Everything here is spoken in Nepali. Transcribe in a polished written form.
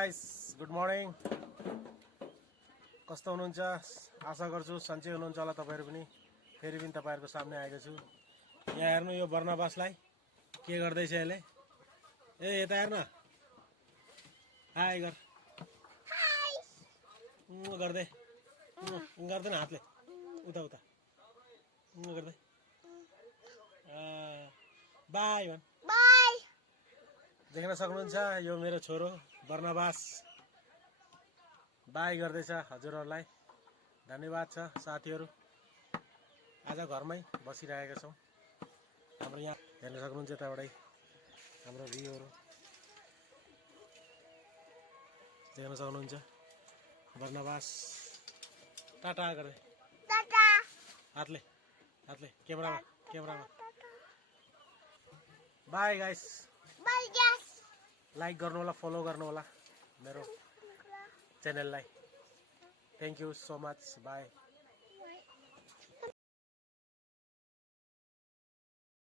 Guys, good morning. कस्तो हुनुहुन्छ? आशा गर्छु सन्चै हुनुहुन्छ होला तपाईहरु पनि। फेरि पनि तपाईहरुको सामने आएको छु। यहाँ हेर्नु यो बर्नबासलाई के गर्दैछ यसले। ए यता हेर्न। हाई गर। हाई। गर्दै। गर्दैन हातले। उता उता। गर्दै। बाई भन। बाई। देख्न सक्नुहुन्छ यो मेरो छोरो बर्नबास बाई गर्दैछ हजुरहरुलाई। धन्यवाद छ साथीहरु। आज घरमै बसिरहेका छौं। हाम्रो यहाँ हेर्न सक्नुहुन्छ यताबाटै हाम्रो भ्यूहरु देख्न सक्नुहुन्छ। बर्नबास टाटा गर्दै। टाटा। हातले क्यामेरामा। Bye guys. Bye guys. Like गर्नु होला, फलो गर्नु होला मेरो च्यानललाई। Thank you so much. By.